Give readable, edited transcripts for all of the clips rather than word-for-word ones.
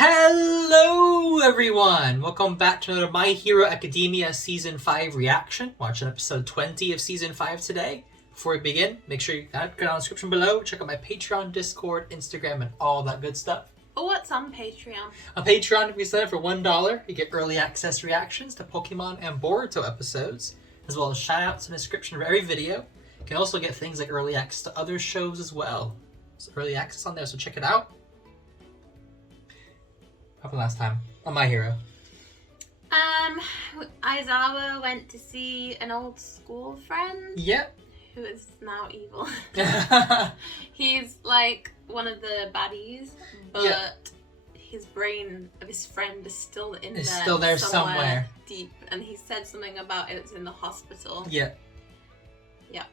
Hello everyone! Welcome back to another My Hero Academia Season 5 reaction. Watching episode 20 of Season 5 today. Before we begin, make sure you go down in the description below, check out my Patreon, Discord, Instagram, and all that good stuff. Oh, what's on Patreon? On Patreon, if you sign up for $1, you get early access reactions to Pokemon and Boruto episodes, as well as shoutouts in the description of every video. You can also get things like early access to other shows as well. So early access on there, so check it out. What happened last time on My Hero? Aizawa went to see an old school friend. Yep. Who is now evil. He's like one of the baddies, but his brain of his friend is still in there. It's still there somewhere. Deep. And he said something about it's in the hospital. Yeah. Yeah.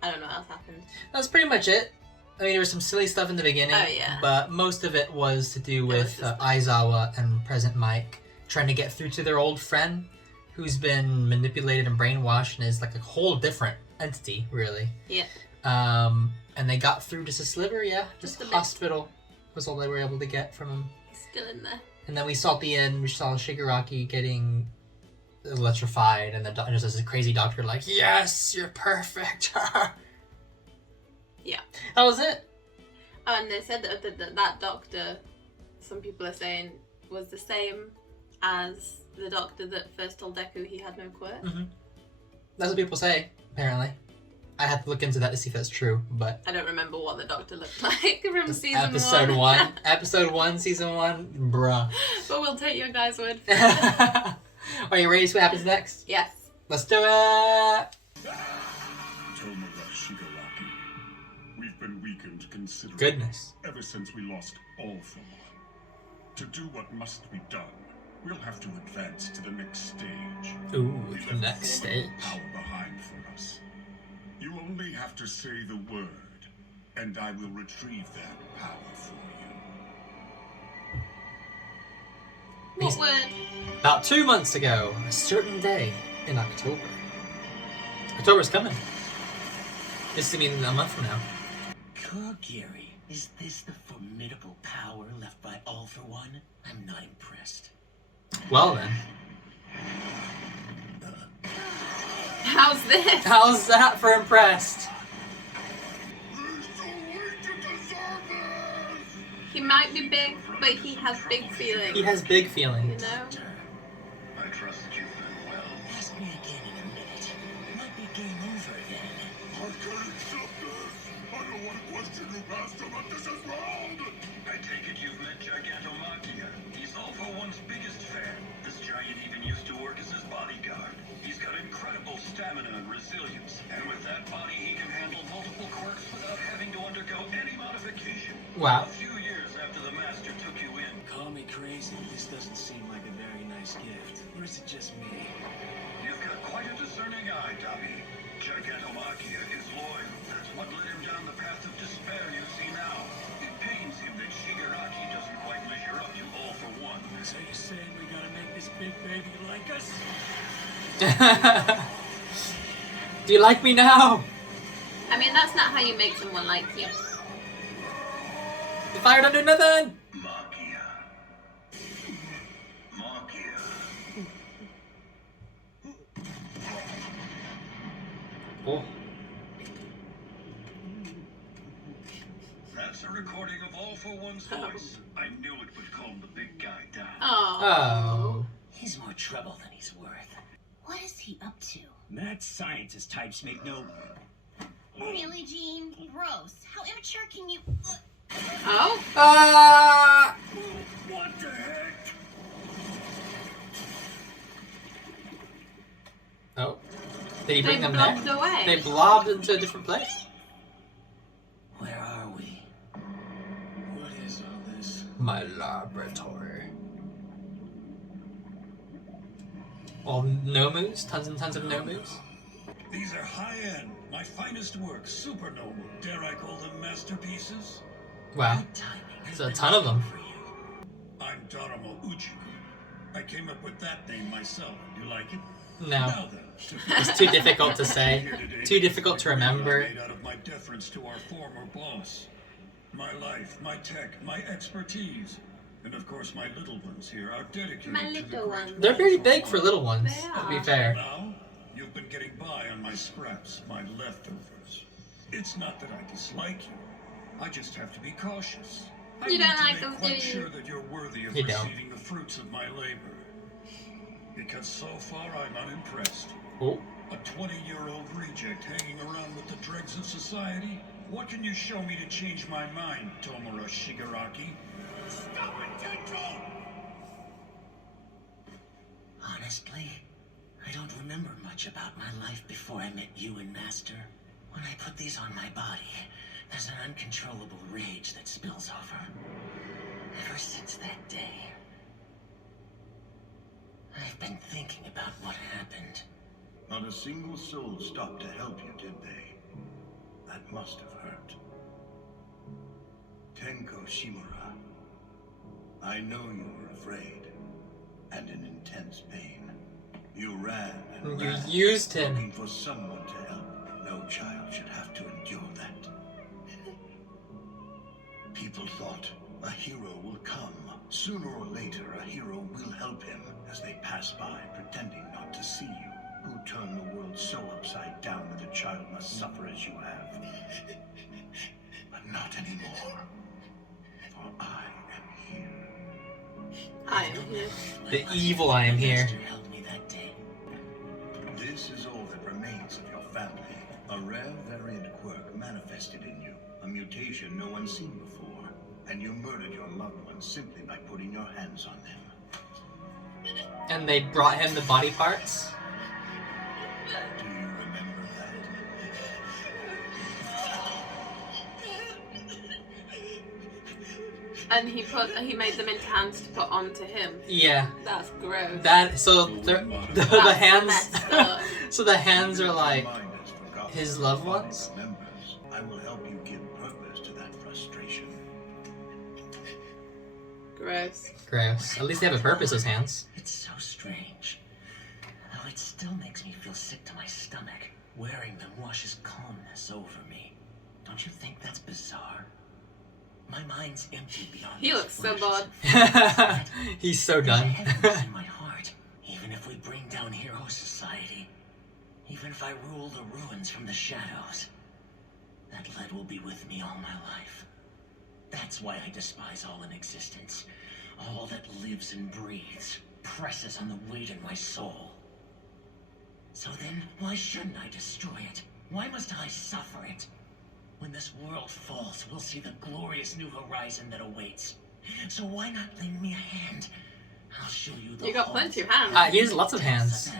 I don't know what else happened. That's pretty much it. I mean, there was some silly stuff in the beginning, but most of it was to do with Aizawa and Present Mike trying to get through to their old friend who's been manipulated and brainwashed and is like a whole different entity, really. Yeah. And they got through just a sliver, just the hospital was all they were able to get from him. He's still in there. And then we saw at the end, we saw Shigaraki getting electrified, and then there's this crazy doctor like, yes, you're perfect. Yeah. That was it. Oh, and they said that doctor, some people are saying, was the same as the doctor that first told Deku he had no quirk. Mm-hmm. That's what people say, apparently. I had to look into that to see if that's true, but... I don't remember what the doctor looked like from season 1. Episode 1. Episode 1, season 1. Bruh. But we'll take your guys' word for it. Are you ready to see what happens next? Yes. Let's do it! Shigaraki. We've been weakened considerably. Goodness. Ever since we lost all for one. To do what must be done, we'll have to advance to the next stage. Ooh, the next stage. Power behind for us. You only have to say the word, and I will retrieve that power for you. What word? About 2 months ago, a certain day in October. October's coming. This is mean a month from now. Kagiri, is this the formidable power left by All for One? I'm not impressed. Well then. How's this? How's that for impressed? He might be big, but he has big feelings. He has big feelings. You know? I trust you very well. Ask me again in a minute. It might be game over then. I can't accept this. I don't want to question you, Master, but this is wrong. I take it you've met Gigantomachia. He's All for One's biggest fan. This giant even used to work as his bodyguard. He's got incredible stamina and resilience. And with that body, he can handle multiple quirks without having to undergo any modification. Wow. A few years after the Master took you in. Call me crazy, this doesn't seem like a very nice gift. Or is it just me? You've got quite a discerning eye, Tommy. Gigantomachia is loyal. That's what led him down the path of despair you see now. It pains him that Shigaraki doesn't quite measure up to All for One. So you're saying we gotta make this big baby like us? Do you like me now? I mean, that's not how you make someone like you. The fire don't do nothing! Maggio. Maggio. Oh. That's a recording of All for One's voice. I knew it would calm the big guy down. Oh. He's more trouble than he's worth. What is he up to? Mad scientist types make no... Really, Gene? Gross. How immature can you... Oh? What the heck? Oh. Did he bring them there? blobbed away. They blobbed into a different place? Where are we? What is all this? My laboratory. All Nomus? Tons and tons of Nomus? These are high-end, my finest works, supernoble. Dare I call them masterpieces? Wow. There's a ton of them. I'm Daramo Uchiku. I came up with that name myself. You like it? No. Now then, It's too difficult to say. Too difficult to remember. Made out of my deference to our former boss. My life, my tech, my expertise. And of course, my little ones here are dedicated My to the little great ones. They're pretty big for little ones, They to be are. fair. Now, you've been getting by on my scraps, my leftovers. It's not that I dislike you. I just have to be cautious. I You need don't to like make them, quite do you? sure that you're worthy of You don't. receiving the fruits of my labor. Because so far I'm unimpressed. Oh. A 20-year-old reject hanging around with the dregs of society? What can you show me to change my mind, Tomura Shigaraki? Stop it, Tenko! Honestly, I don't remember much about my life before I met you and Master. When I put these on my body, there's an uncontrollable rage that spills over. Ever since that day, I've been thinking about what happened. Not a single soul stopped to help you, did they? That must have hurt. Tenko Shimura, I know you were afraid and in intense pain. You ran and You ran, used him. looking for someone to help. No child should have to endure that. People thought a hero will come. Sooner or later, a hero will help him as they pass by, pretending not to see you. Who turned the world so upside down that a child must suffer as you have? But not anymore. For I am here. I am here. The evil I am here. Master helped me that day. This is all that remains of your family. A rare variant quirk manifested in you. A mutation no one's seen before. And you murdered your loved ones simply by putting your hands on them. And they brought him the body parts. Do you remember that? And he made them into hands to put onto him. Yeah. That's gross. That so the That's hands. messed up. So the hands are like Mind has forgotten his loved ones. members. I will help you give purpose to that frustration. Gross. Gross. At least they have a purpose, those hands. It's so strange. Though it still makes me feel sick to my stomach. Wearing them washes calmness over me. Don't you think that's bizarre? My mind's empty beyond He those looks so flashes bored. of He's so There's a done. heaviness in my heart. Even if we bring down Hero Society, even if I rule the ruins from the shadows, that lead will be with me all my life. That's why I despise all in existence. All that lives and breathes presses on the weight in my soul. So then, why shouldn't I destroy it? Why must I suffer it? When this world falls, we'll see the glorious new horizon that awaits. So why not lend me a hand? I'll show you the You got halls plenty of hands. He has lots of hands.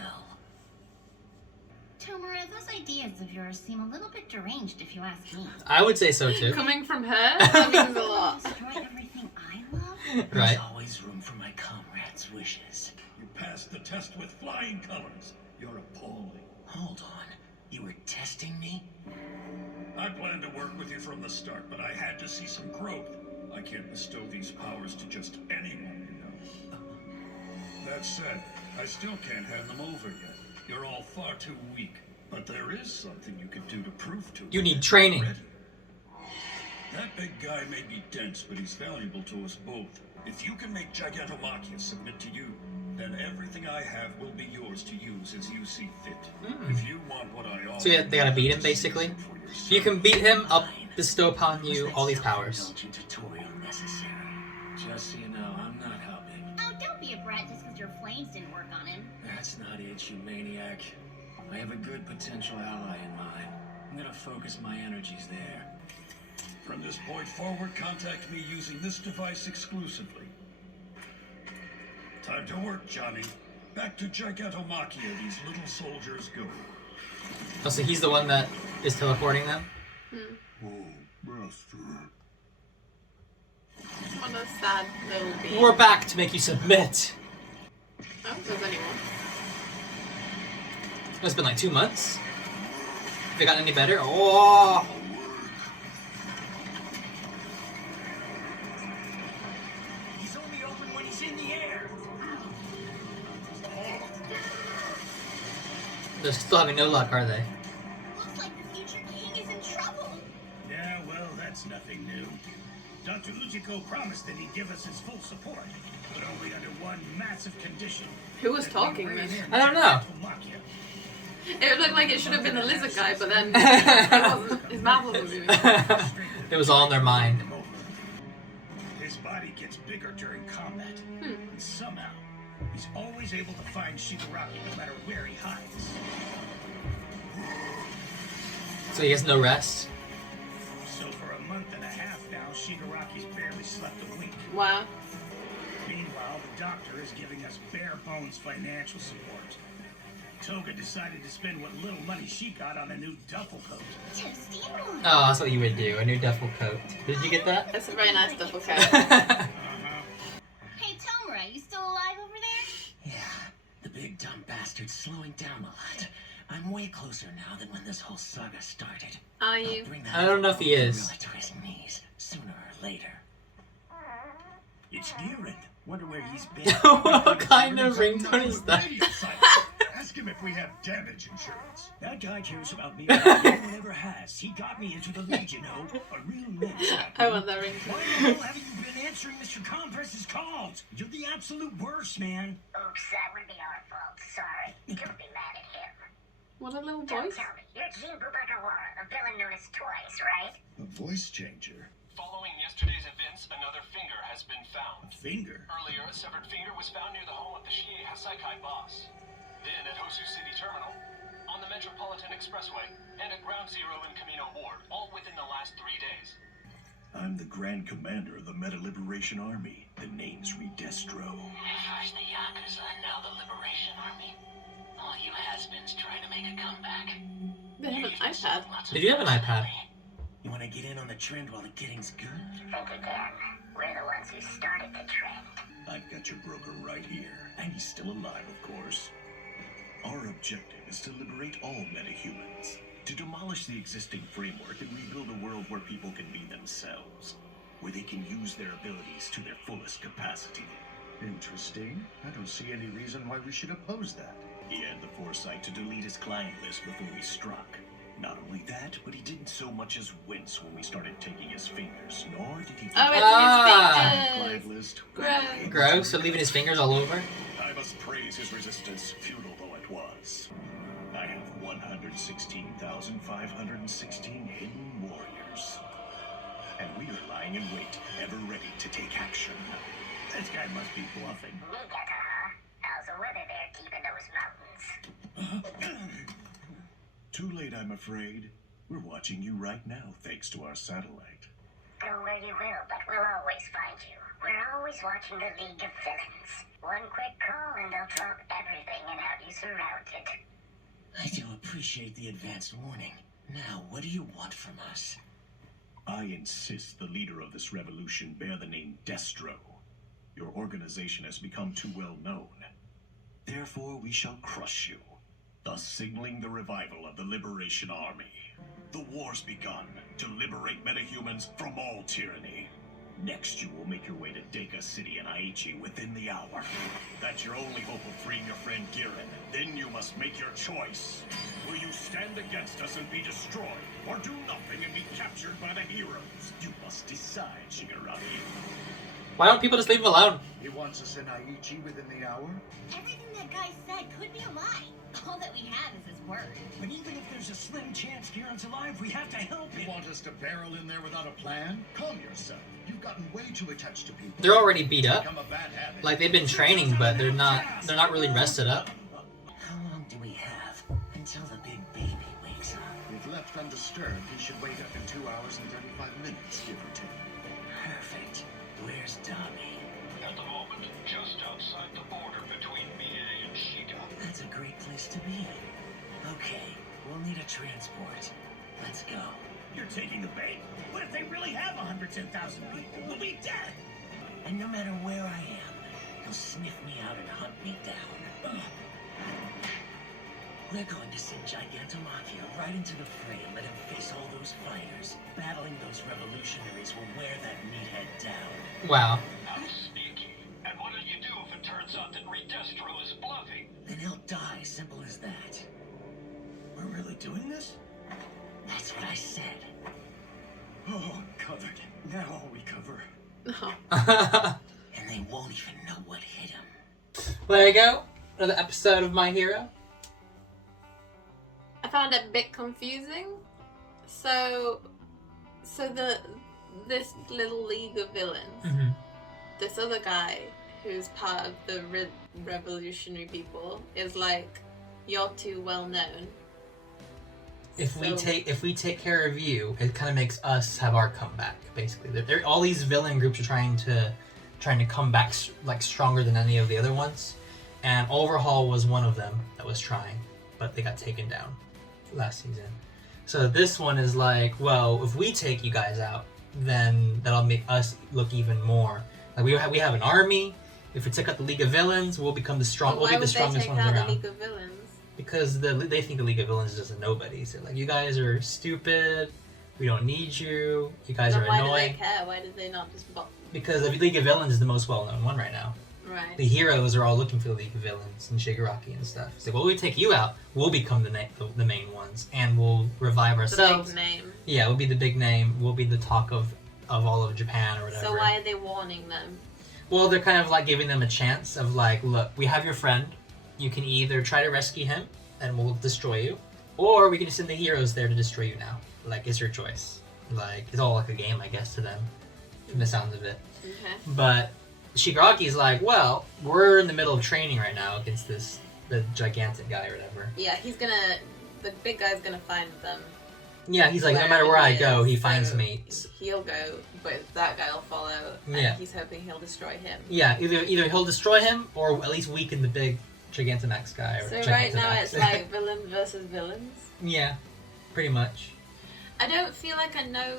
Tomura, those ideas of yours seem a little bit deranged if you ask me. I would say so too. Coming from her, that means a lot. Destroy everything I love? Right. There's always room for my comrades' wishes. You passed the test with flying colors. You're appalling. Hold on. You were testing me? I planned to work with you from the start, but I had to see some growth. I can't bestow these powers to just anyone, you know. That said, I still can't hand them over yet. You're all far too weak. But there is something you can do to prove to me. You need that training. you're ready. That big guy may be dense, but he's valuable to us both. If you can make Gigantomachia submit to you, then everything I have will be yours to use as you see fit. If you want what I offer, So yeah, they gotta beat him basically. If you can beat him, I'll bestow upon you all these powers. Self-indulgent tutorial necessary? Just so you know, I'm not helping. Oh, don't be a brat just because your flames didn't work on him. That's not it, you maniac. I have a good potential ally in mind. I'm gonna focus my energies there. From this point forward, contact me using this device exclusively. Time to work, Johnny. Back to Gigantomachia these little soldiers go. Oh, so he's the one that is teleporting them? Oh, Master. What a sad little being. We're back to make you submit. Oh, if there's anyone. It's been like 2 months. Have they gotten any better? Oh! He's only open when he's in the air. They're still having no luck, are they? Looks like the future king is in trouble. Yeah, well, that's nothing new. Dr. Ujiko promised that he'd give us his full support, but only under one massive condition. Who was talking, man? I don't know. It looked like it should have been the lizard guy, but then his mouth wasn't moving. It was all in their mind. His body gets bigger during combat, and somehow he's always able to find Shigaraki no matter where he hides. So he has no rest? So for a month and a half now, Shigaraki's barely slept a wink. Wow. Meanwhile, the doctor is giving us bare bones financial support. Toga decided to spend what little money she got on a new duffel coat. Oh, that's what you would do, a new duffel coat. Did you get that? That's a very nice duffel coat. Hey, Tomura, you still alive over there? Yeah, the big dumb bastard's slowing down a lot. I'm way closer now than when this whole saga started. Are you? I don't know if he is. To his knees, sooner or later. It's Giran. Wonder where he's been. What kind of ringtone is that? Ask him if we have damage insurance. That guy cares about me more than anyone ever has. He got me into the Legion, a real mensch. I want that ringtone. Why the hell haven't you been answering Mr. Compress's calls? You're the absolute worst, man. Oops, that would be our fault. Sorry. Don't be mad at him. What a little Don't voice. tell me. You're Jean Bubakawara, a villain known as Twice, right? A voice changer. Following yesterday's events, another finger has been found. Finger? Earlier, a severed finger was found near the home of the Shie Hasaikai boss. Then at Hosu City Terminal, on the Metropolitan Expressway, and at Ground Zero in Camino Ward, all within the last 3 days. I'm the Grand Commander of the Meta Liberation Army. The name's Redestro. First the Yakuza, now the Liberation Army. All you has-beens trying to make a comeback. They have an iPad. Did you have an iPad? You want to get in on the trend while the getting's good? Think again. We're the ones who started the trend. I've got your broker right here. And he's still alive, of course. Our objective is to liberate all metahumans. To demolish the existing framework and rebuild a world where people can be themselves. Where they can use their abilities to their fullest capacity. Interesting. I don't see any reason why we should oppose that. He had the foresight to delete his client list before we struck. Not only that, but he didn't so much as wince when we started taking his fingers, nor did he... Oh, it's his client fingers. list. Gross, so leaving his fingers all over? I must praise his resistance, futile though it was. I have 116,516 hidden warriors. And we are lying in wait, ever ready to take action. This guy must be bluffing. How's the weather there deep in those mountains? Too late, I'm afraid. We're watching you right now, thanks to our satellite. Go where you will, but we'll always find you. We're always watching the League of Villains. One quick call and they'll drop everything and have you surrounded. I do appreciate the advanced warning. Now, what do you want from us? I insist the leader of this revolution bear the name Destro. Your organization has become too well known. Therefore, we shall crush you, thus signaling the revival of the Liberation Army. The war's begun to liberate metahumans from all tyranny. Next, you will make your way to DeGRA City in Aichi within the hour. That's your only hope of freeing your friend Giran. Then you must make your choice. Will you stand against us and be destroyed, or do nothing and be captured by the heroes? You must decide, Shigaraki. Why don't people just leave him alone? He wants us in Aichi within the hour? Everything that guy said could be a lie. All that we have is his word. But even if there's a slim chance Giran's alive, we have to help You him. want us to barrel in there without a plan? Calm yourself. You've gotten way too attached to people. They're already beat up. Become a bad habit. Like they've been training, but they're not really rested up. How long do we have until the big baby wakes up? If left undisturbed, he should wake up in 2 hours and 35 minutes, give or take. Perfect. Where's Tommy? At the moment, just outside the border between Mie and Shiga. That's a great place to be. Okay, we'll need a transport. Let's go. You're taking the bait? What if they really have 110,000 people? We'll be dead! And no matter where I am, he'll sniff me out and hunt me down. We're going to send Gigantomachia right into the fray and let him face all those fighters. Battling those revolutionaries will wear that meathead down. Wow. How sneaky. And what'll you do if it turns out that Redestro is bluffing? Then he'll die, simple as that. We're really doing this? That's what I said. Oh, covered. Now all we covered Never. And they won't even know what hit him. Well, there you go. Another episode of My Hero. I found it a bit confusing. So this little league of villains, this other guy who's part of the revolutionary people is like, you're too well known. If we take care of you, it kind of makes us have our comeback. Basically, all these villain groups are trying to come back like stronger than any of the other ones, and Overhaul was one of them that was trying, but they got taken down last season. So this one is like, well, if we take you guys out, then that'll make us look even more like we have an army. If we take out the League of Villains, we'll become the strong. We'll be the strongest ones around. The League of Villains? Because they think the League of Villains is just a nobody. So like, you guys are stupid. We don't need you. You guys are annoying. Why do they care? Why did they not just? Because the League of Villains is the most well-known one right now. Right. The heroes are all looking for the League of Villains and Shigaraki and stuff. So, well, we take you out, we'll become the main ones, and we'll revive ourselves. The big name. Yeah, we'll be the big name. We'll be the talk of all of Japan or whatever. So why are they warning them? Well, they're kind of like giving them a chance of like, look, we have your friend. You can either try to rescue him, and we'll destroy you, or we can send the heroes there to destroy you now. Like, it's your choice. Like, it's all like a game, I guess, to them, from the sounds of it. Okay. But Shigaraki's like, well, we're in the middle of training right now against the gigantic guy or whatever. Yeah, the big guy's gonna find them. Yeah, he's like, no matter where I go, he finds me. He'll go, but that guy will follow, and he's hoping he'll destroy him. Yeah, either he'll destroy him, or at least weaken the big Gigantamax guy. Or so Gigantamax. Right now it's like villains versus villains? Yeah, pretty much. I don't feel like I know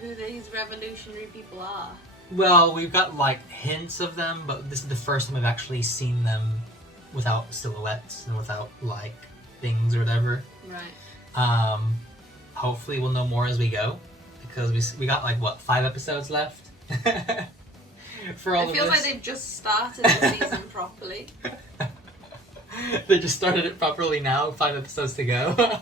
who these revolutionary people are. Well, we've got like hints of them, but this is the first time I've actually seen them without silhouettes and without like things or whatever. Right. Hopefully we'll know more as we go, because we got like what, 5 episodes left. For all of this. It feels like they've just started the season properly. They just started it properly now. 5 episodes to go.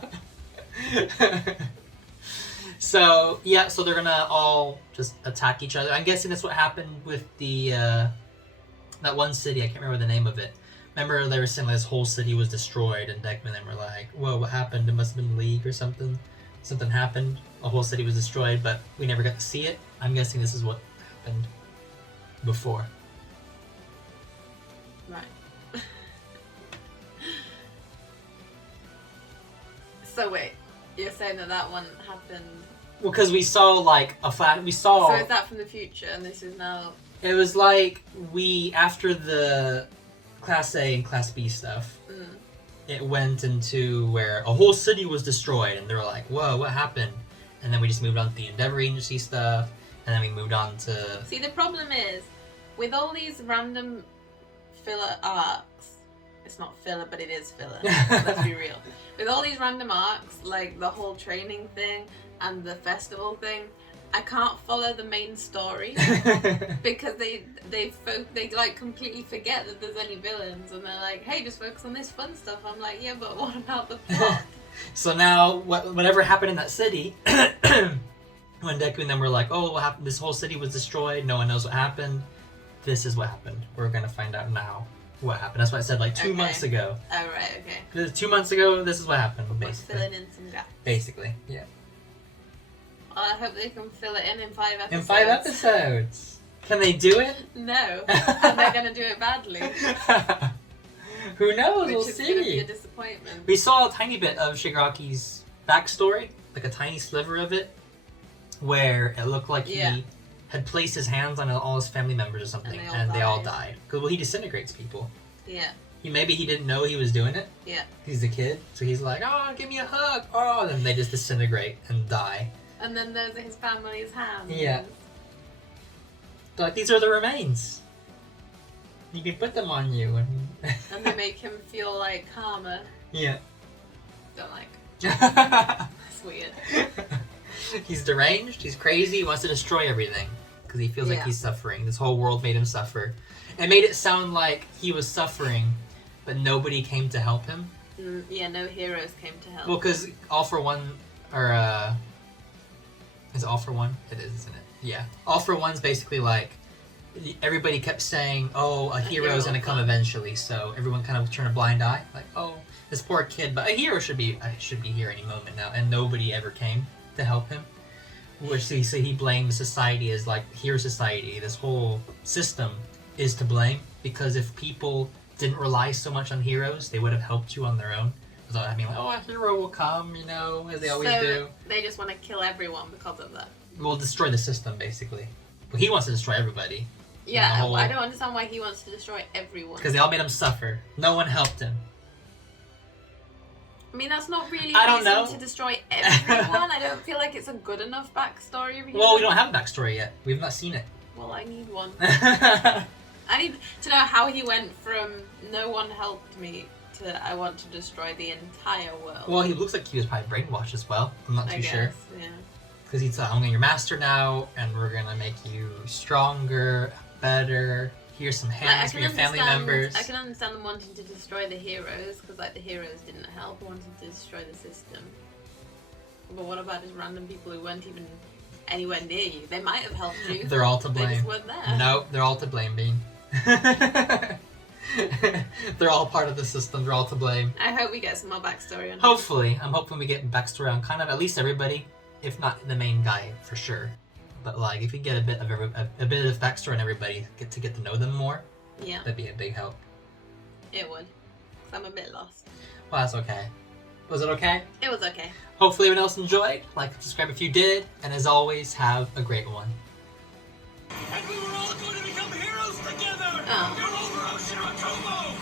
So yeah, so they're gonna all just attack each other. I'm guessing that's what happened with the that one city. I can't remember the name of it. Remember they were saying like, this whole city was destroyed, and Deckman and them were like, "Whoa, what happened? It must have been League or something. Something happened. A whole city was destroyed, but we never got to see it." I'm guessing this is what happened before. Right. So wait, you're saying that one happened? Well, because we saw like a flash. We saw. So is that from the future, and this is now? It was like after the Class A and Class B stuff. It went into where a whole city was destroyed, and they were like, "Whoa, what happened?" And then we just moved on to the Endeavor Agency stuff, and then we moved on to. See, the problem is with all these random filler arcs. It's not filler, but it is filler. Let's be real. With all these random arcs, like the whole training thing and the festival thing, I can't follow the main story because they like completely forget that there's any villains, and they're like, "Hey, just focus on this fun stuff." I'm like, "Yeah, but what about the plot?" So now, whatever happened in that city, when Deku and them were like, "Oh, what happened? This whole city was destroyed. No one knows what happened." This is what happened. We're gonna find out now what happened. That's what I said like 2 months ago. Oh, right, okay. 2 months ago, this is what happened, basically. Filling in some gaps. Basically, yeah. Well, I hope they can fill it in 5 episodes. In 5 episodes! Can they do it? No. And they're going to do it badly. Who knows? Which we'll is see. going to be a disappointment. We saw a tiny bit of Shigaraki's backstory, like a tiny sliver of it, where it looked like he had placed his hands on all his family members or something, and they all died. Because, he disintegrates people. Yeah. Maybe he didn't know he was doing it. Yeah. He's a kid, so he's like, "Oh, give me a hug!" Oh, and then they just disintegrate and die. And then those are his family's hands. Yeah. They're like, these are the remains. You can put them on you. And they make him feel like calmer. Yeah. Don't like. That's weird. He's deranged, he's crazy, he wants to destroy everything. Because he feels like he's suffering. This whole world made him suffer. It made it sound like he was suffering, but nobody came to help him. Yeah, no heroes came to help. Well, because All for One, or, is it All for One? It is, isn't it? Yeah. All for One's basically like, everybody kept saying, oh, a hero's gonna come eventually, so everyone kind of turned a blind eye. Like, oh, this poor kid, but a hero should be here any moment now, and nobody ever came to help him. Which he blames society as like, hero society, this whole system is to blame, because if people didn't rely so much on heroes, they would have helped you on their own. Without having like, oh, a hero will come, you know, as they always do. They just want to kill everyone because of that. Well, destroy the system, basically. Well, he wants to destroy everybody. Yeah, I don't understand why he wants to destroy everyone. Because they all made him suffer. No one helped him. I mean, that's not really reason to destroy everyone. I don't feel like it's a good enough backstory. Well, we don't have a backstory yet. We've not seen it. Well, I need one. I need to know how he went from no one helped me to I want to destroy the entire world. Well, he looks like he was probably brainwashed as well. I'm not too sure. Yeah. Because he's like, I'm your master now, and we're gonna make you stronger, better. Here's some hands for your family members. I can understand them wanting to destroy the heroes, because like the heroes didn't help, wanted to destroy the system. But what about just random people who weren't even anywhere near you? They might have helped you. They're all to blame. They just weren't there. No, they're all to blame, Bean. They're all part of the system. They're all to blame. I hope we get some more backstory on Hopefully. I'm hoping we get backstory on kind of at least everybody, if not the main guy for sure. But like, if we get a bit of backstory on everybody, get to know them more, yeah, that'd be a big help. It would. 'Cause I'm a bit lost. Well, that's okay. Was it okay? It was okay. Hopefully everyone else enjoyed. Like and subscribe if you did. And as always, have a great one. And we were all going to become heroes together! Oh. You're over, Ocean Otomo!